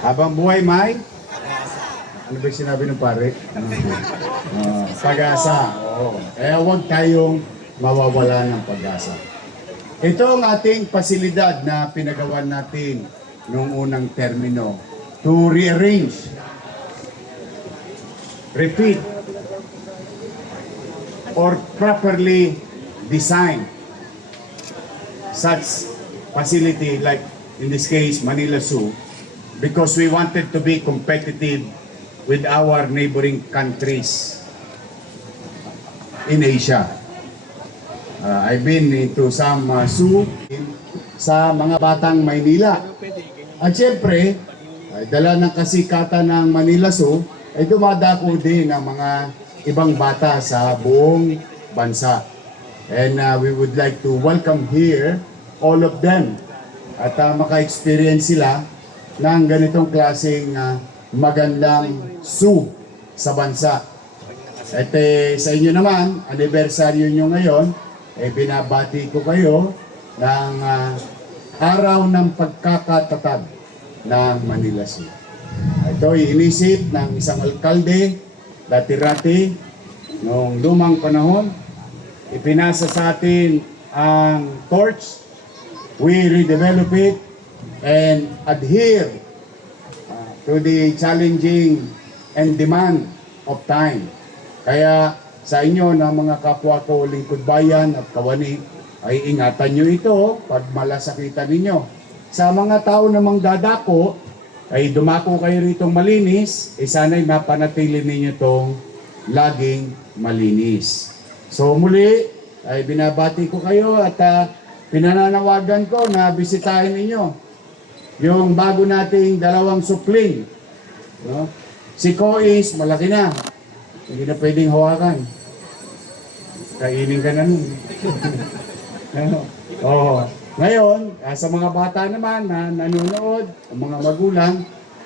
Habang buhay may? Ano ba yung sinabi ng pare? Pag-asa. Oo. Kaya huwag tayong mawawala ng pag-asa. Ito ang ating pasilidad na pinagawa natin noong unang termino to rearrange, repeat, or properly design such facility like in this case Manila Zoo, because we wanted to be competitive with our neighboring countries in Asia. I've been into some zoo sa mga batang Maynila. At syempre, dala ng kasikatan ng Manila Zoo, ay dumadako din ang mga ibang bata sa buong bansa. And we would like to welcome here all of them at maka-experience sila ng ganitong klaseng magandang zoo sa bansa. At sa inyo naman, anibersaryo nyo ngayon, binabati ko kayo ng araw ng pagkakatatag ng Manila Zoo. Ito ay inisip ng isang alkalde, dati-rati, noong lumang panahon. Ipinasa sa atin ang torch. We redevelop it and adhere to the challenging and demand of time. Kaya sa inyo na mga kapwa ko lingkod bayan at kawani, ay ingatan nyo ito pag malasakitan ninyo. Sa mga tao namang dadako, ay dumako kayo ritong malinis, sana'y mapanatili ninyo itong laging malinis. So muli, ay binabati ko kayo at pinananawagan ko na bisitahin ninyo yung bago nating dalawang supling. No? Si Kois, malaki na. Hindi na pwedeng hawakan. Kainin ka na nun. Oh. Ngayon, sa mga bata naman na nanonood, ang mga magulang,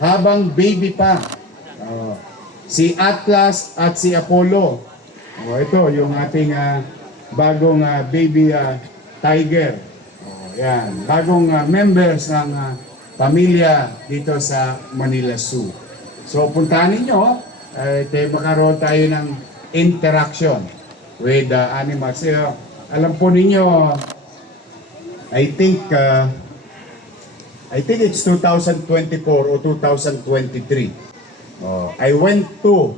habang baby pa, si Atlas at si Apollo. Ito, yung ating bagong baby tiger. Yan, bagong members ng pamilya dito sa Manila Zoo. So, puntahan ninyo, magkaroon tayo ng interaction with animals. Alam po ninyo, I think it's 2024 or 2023. I went to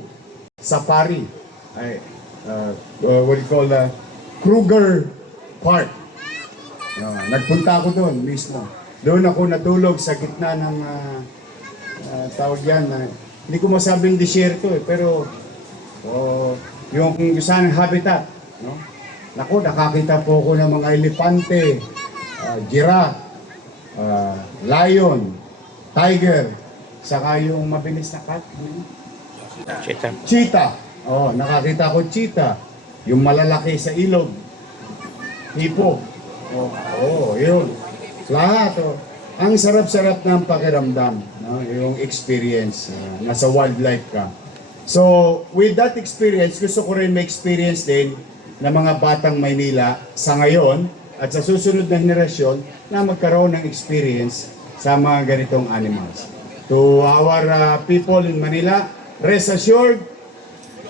safari. What do you call Kruger Park. Nagpunta ako doon mismo. Doon ako natulog sa gitna ng tawag yan. Hindi ko masabing disyerto pero yung saan habitat. No? Naku, nakakita po ako ng mga elepante, giraffe, lion, tiger, saka yung mabilis na cat. Cheetah. Cheetah. Nakakita ko cheetah. Yung malalaki sa ilog. Hipo. Yun. Lahat. Ang sarap-sarap ng pakiramdam. No? Yung experience. Nasa wildlife ka. So, with that experience, gusto ko rin ma-experience din ng mga batang Maynila sa ngayon at sa susunod na henerasyon na magkaroon ng experience sa mga ganitong animals. To our people in Manila, rest assured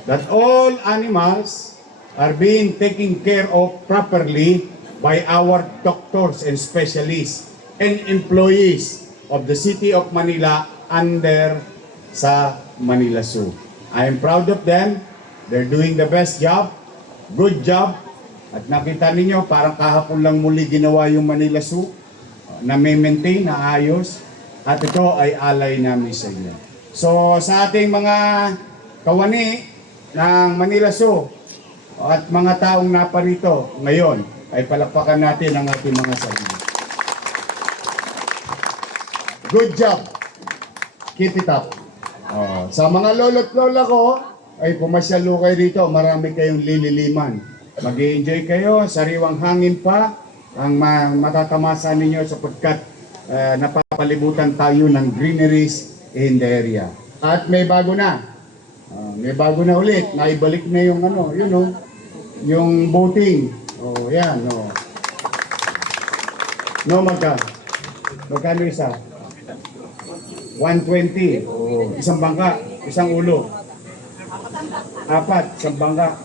that all animals are being taken care of properly by our doctors and specialists and employees of the City of Manila under sa Manila Zoo. I am proud of them. They're doing the best job. Good job. At nakita ninyo, parang kahapon lang muli ginawa yung Manila Zoo na may maintain, na ayos. At ito ay alay namin sa inyo. So sa ating mga kawani ng Manila Zoo at mga taong naparito ngayon, ay palakpakan natin ang ating mga sarili. Good job. Keep it up. Sa mga lolo't lola ko, ay pumasyalo kayo dito. Marami kayong lililiman. Mag-i-enjoy kayo. Sariwang hangin pa ang matatamasa ninyo sapagkat napapalibutan tayo ng greeneries in the area. At may bago na. May bago na ulit. Naibalik na yung yung boating. Yan. No, magkano isa? 120. O, isang bangka, isang ulo. 4, isang bangka.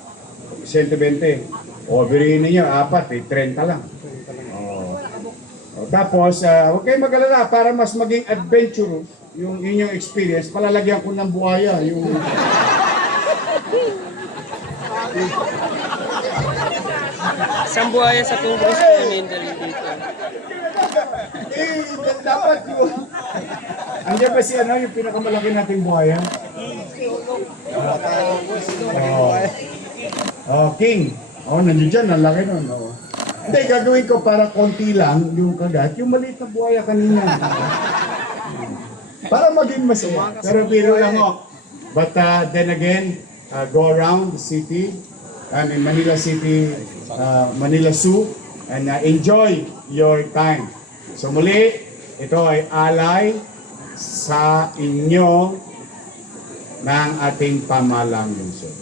120. O, birihin ninyo, 4, 30 lang. O, tapos, huwag kayong mag-alala para mas maging adventurous yung inyong experience, palalagyan ko ng buhaya. Yung... Isang buhaya sa tubos ko yung dito. Dapat yun. Andiyan ba si ano, yung pinakamalaki nating buhaya? King. Nandiyan dyan, ang laki nun. Hindi, gagawin ko para konti lang yung kagat, yung maliit na buhaya kanina. Para maging masaya. Pero biro lang ho. But then again, go around the city, in Manila City, Manila Zoo, and enjoy your time. So muli, ito ay alay sa inyo ng ating pamahalang lungsod.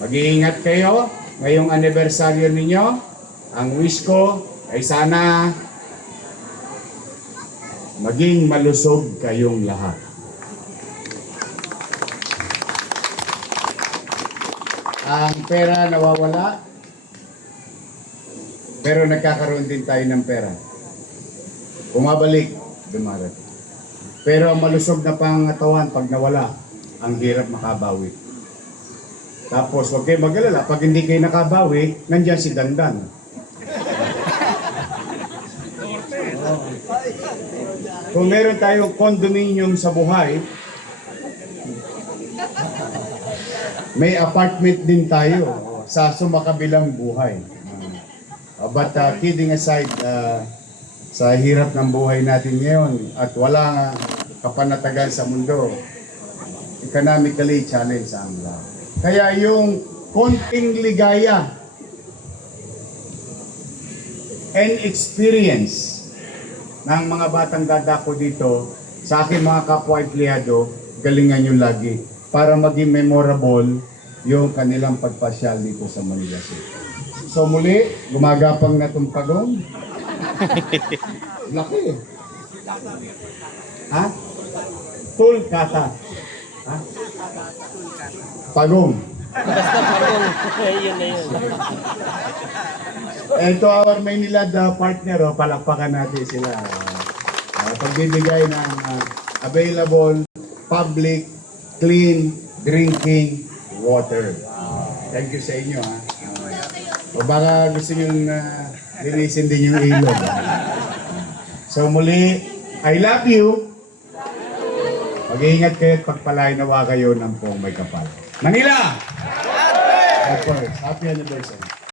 Mag-iingat kayo ngayong anibersaryo ninyo. Ang wish ko ay sana maging malusog kayong lahat. Ang pera nawawala, pero nagkakaroon din tayo ng pera. Bumabalik, dumarating. Pero ang malusog na pangatawan pag nawala, ang hirap makabawi. Tapos huwag kayo mag-alala, pag hindi kayo nakabawi, nandyan si Dandan. Kung meron tayong condominium sa buhay, may apartment din tayo sa sumakabilang buhay. But kidding aside, sa hirap ng buhay natin ngayon at wala kapanatagan sa mundo, economically challenged ang lahat. Kaya yung konting ligaya and experience ng mga batang dadako dito sa aking mga kapwa-empleyado, galingan nyo lagi para maging memorable yung kanilang pagpasyal dito sa Manila City. So muli, gumagapang na itong pagong. Laki eh. Ha? Tulkata. Ha? Pagong. Basta pagong. Yun na yun. Ito our Maynilad partner, palakpakan natin sila. Pagbibigay ng available public clean drinking water. Thank you sa inyo. O baka gusto nyo linisin din yung ilog. So muli, I love you. Mag-iingat kayo at pagpalain nawa kayo ng pong may kapal. Manila! Of course, happy anniversary.